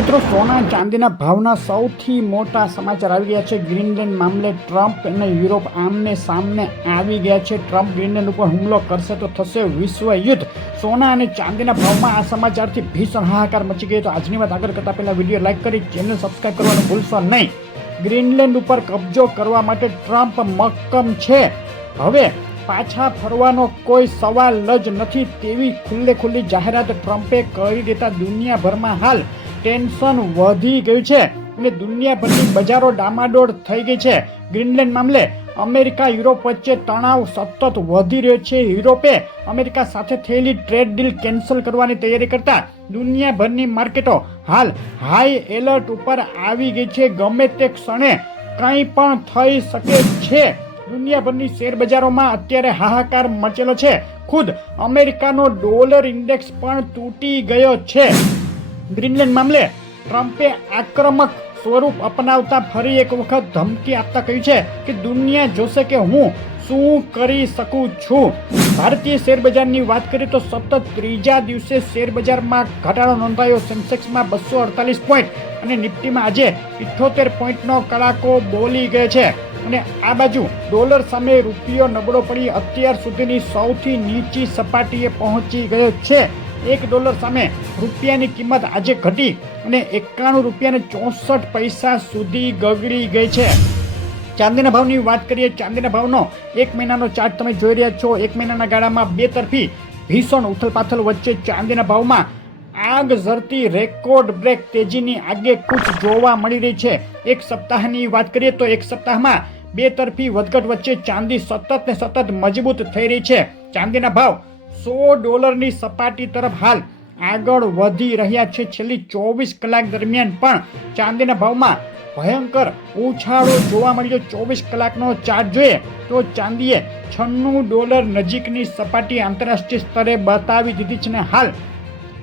મિત્રો, સોના ચાંદીના ભાવના સૌથી મોટા સમાચાર આવી ગયા છે. ગ્રીનલેન્ડ મામલે ટ્રમ્પ અને યુરોપ આમને સામને આવી ગયા છે. ટ્રમ્પ ગ્રીનલેન્ડ ઉપર હુમલો કરશે તો થશે વિશ્વ યુદ્ધ. સોના અને ચાંદીના ભાવમાં આ સમાચારથી ભીષણ હાહાકાર મચી ગયો. તો આજની વાત આગળ કરતા પહેલા વિડીયો લાઈક કરી ચેનલ સબસ્ક્રાઈબ કરવાનું ભૂલશો નહીં. ગ્રીનલેન્ડ ઉપર કબજો કરવા માટે ટ્રમ્પ મક્કમ છે. હવે પાછા ફરવાનો કોઈ સવાલ જ નથી તેવી ખુલ્લી જાહેરાત ટ્રમ્પે કરી દેતા દુનિયાભરમાં હાલ ટેન્શન વધી ગયું છે અને દુનિયાભરની બજારો ડામાડોળ થઈ ગઈ છે. ગ્રીનલેન્ડ મામલે અમેરિકા યુરોપ વચ્ચે તણાવ સતત વધી રહ્યો છે. યુરોપે અમેરિકા સાથે થયેલી ટ્રેડ ડીલ કેન્સલ કરવાની તૈયારી કરતા દુનિયાભરની માર્કેટો હાલ હાઈ એલર્ટ ઉપર આવી ગઈ છે. ગમે તે ક્ષણે કંઈ પણ થઈ શકે છે. દુનિયાભરની શેર બજારોમાં અત્યારે હાહાકાર મચેલો છે. ખુદ અમેરિકાનો ડોલર ઇન્ડેક્સ પણ તૂટી ગયો છે. ગ્રીનલેન્ડ મામલે ટ્રમ્પે આક્રમક સ્વરૂપ અપનાવતા ફરી એક વખત ધમકી આપતા કહ્યું છે કે દુનિયા જોશે કે હું શું કરી શકું છું. ભારતીય શેરબજારની વાત કરીએ તો સતત ત્રીજા દિવસે શેરબજારમાં ઘટાડો નોંધાયો. સેન્સેક્સમાં 248 પોઈન્ટ અને નિફ્ટીમાં આજે 78 પોઈન્ટનો કડાકો બોલી ગયો છે. અને આ બાજુ ડોલર સામે રૂપિયો નબળો પડી અત્યાર સુધીની સૌથી નીચી સપાટીએ પહોંચી ગયો છે. $1 સામે રૂપિયાની કિંમત આજે ઘટી અને ₹91.64 સુધી ગગડી ગઈ છે. ચાંદીના ભાવની વાત કરીએ. ચાંદીના ભાવનો 1 મહિનાનો ચાર્ટ તમે જોઈ રહ્યા છો. 1 મહિનાના ગાળામાં બે તરફી ભીષણ ઉથલપાથલ વચ્ચે ચાંદીના ભાવમાં આગ ઝરતી રેકોર્ડ બ્રેક તેજીની આગેકૂચ જોવા મળી રહી છે. એક સપ્તાહની વાત કરીએ તો એક સપ્તાહમાં બે તરફી વધઘટ વચ્ચે ચાંદી સતત મજબૂત થઈ રહી છે. ચાંદીના ભાવ $100ની સપાટી તરફ હાલ આગળ વધી રહ્યા છે. છેલ્લી 24 કલાક દરમિયાન પણ ચાંદીના ભાવમાં ભયંકર ઉછાળો જોવા મળ્યો. 24 કલાકનો ચાર્ટ જોઈએ તો ચાંદીએ $96 નજીકની સપાટી આંતરરાષ્ટ્રીય સ્તરે બતાવી દીધી છે અને હાલ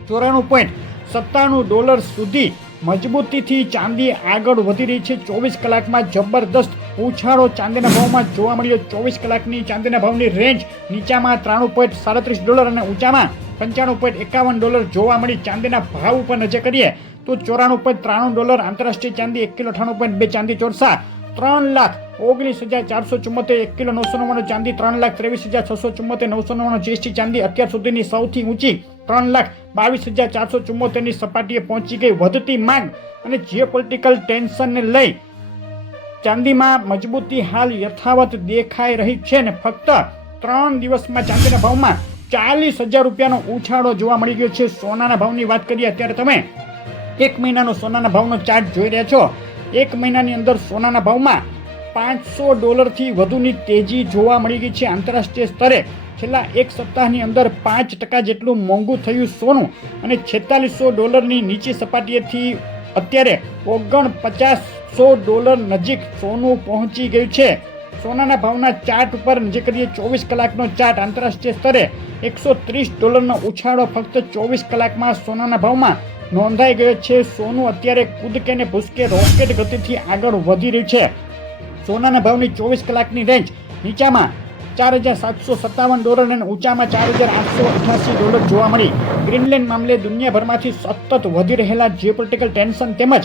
$94.97 સુધી મજબૂતીથી ચાંદી આગળ વધી રહી છે. 24 કલાકમાં જબરદસ્ત ઉછાળો ચાંદીના ભાવમાં જોવા મળ્યો. 24 કલાકની ચાંદીના ભાવની રેન્જ નીચામાં $93.37 અને ઊંચામાં $95.51 જોવા મળી. ચાંદીના ભાવ ઉપર નજર કરીએ તો $94.93 આંતરરાષ્ટ્રીય ચાંદી 1 કિલો 98.2 ચાંદી ચોરસા 3,19,474 1 કિલો 999 ચાંદી 3,23,674 999 જીએસટી ચાંદી અત્યાર સુધીની સૌથી ઊંચી 3,22,474ની સપાટીએ પહોંચી ગઈ. વધતી માંગ અને જીઓપોલિટિકલ ટેન્શનને લઈ ચાંદીમાં મજબૂતી હાલ યથાવત દેખાઈ રહી છે ને ફક્ત 3 દિવસમાં ચાંદીના ભાવમાં ₹40,000નો ઉછાળો જોવા મળી ગયો છે. સોનાના ભાવની વાત કરીએ. અત્યારે તમે 1 મહિનાનો સોનાના ભાવનો ચાર્ટ જોઈ રહ્યા છો. 1 મહિનાની અંદર સોનાના ભાવમાં $500થી વધુની તેજી જોવા મળી ગઈ છે. આંતરરાષ્ટ્રીય સ્તરે છેલ્લા એક સપ્તાહની અંદર 5% જેટલું મોંઘું થયું સોનું અને $4600ની નીચી સપાટીએથી અત્યારે $4900 નજીક સોનું પહોંચી ગયું છે. સોનાના ભાવના ચાર્ટ ઉપર નજર કરીએ. 24 કલાકનો ચાર્ટ આંતરરાષ્ટ્રીય સ્તરે $130નો ઉછાળો ફક્ત 24 કલાકમાં સોનાના ભાવમાં નોંધાઈ ગયો છે. સોનું અત્યારે કૂદકે ને ભૂસકે રોકેટ ગતિથી આગળ વધી રહ્યું છે. સોનાના ભાવની 24 કલાકની રેન્જ નીચામાં $4,757 અને ઊંચામાં $4,888 જોવા મળી. ગ્રીનલેન્ડ મામલે દુનિયાભરમાંથી સતત વધી રહેલા જીઓપોલિટિકલ ટેન્શન તેમજ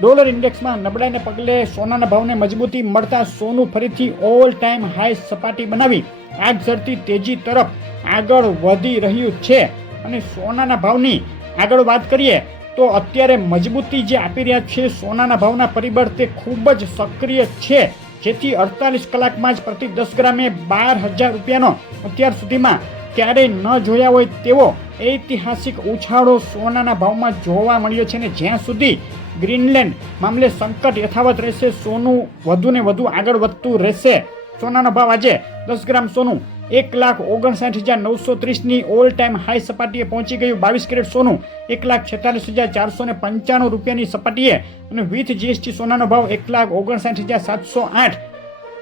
ડોલર ઇન્ડેક્સમાં નબળાઈને પગલે સોનાના ભાવને મજબૂતી મળતા સોનું ફરીથી ઓલ ટાઈમ હાઈ સપાટી બનાવી આગ ઝરતી તેજી તરફ આગળ વધી રહ્યું છે. અને સોનાના ભાવની આગળ વાત કરીએ તો અત્યારે મજબૂતી જે આપી રહ્યા છે સોનાના ભાવના પરિબળ તે ખૂબ જ સક્રિય છે. જેથી 48 કલાકમાં જ પ્રતિ 10 ગ્રામે ₹12,000નો અત્યાર સુધીમાં ક્યારેય ન જોયા હોય તેવો ઐતિહાસિક ઉછાળો સોનાના ભાવમાં જોવા મળ્યો છે. ને જ્યાં સુધી ગ્રીનલેન્ડ મામલે સંકટ યથાવત રહેશે સોનું વધુને વધુ આગળ વધતું રહેશે. સોનાનો ભાવ આજે 10 ગ્રામ સોનું $1,59,930ની ઓલ ટાઈમ હાઈ સપાટીએ પહોંચી ગયું. 22 કેરેટ સોનું $1,46,495ની સપાટીએ અને વિથ જીએસટી સોનાનો ભાવ $1,59,708.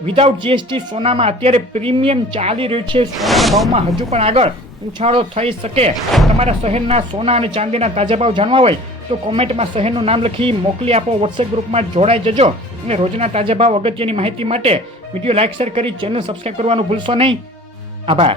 વિધાઉટ જીએસટી સોનામાં અત્યારે પ્રીમિયમ ચાલી રહ્યું છે. સોનાના ભાવમાં હજુ પણ આગળ ઉછાળો થઈ શકે. તમારા શહેરના સોના અને ચાંદીના તાજા ભાવ જાણવા હોય તો કોમેન્ટમાં શહેરનું નામ લખી મોકલી આપો. વોટ્સએપ ગ્રુપમાં જોડાઈ જજો અને રોજના તાજા ભાવ અગત્યની માહિતી માટે વિડીયો લાઈક શેર કરી ચેનલ સબસ્ક્રાઈબ કરવાનું ભૂલશો નહીં. આભાર.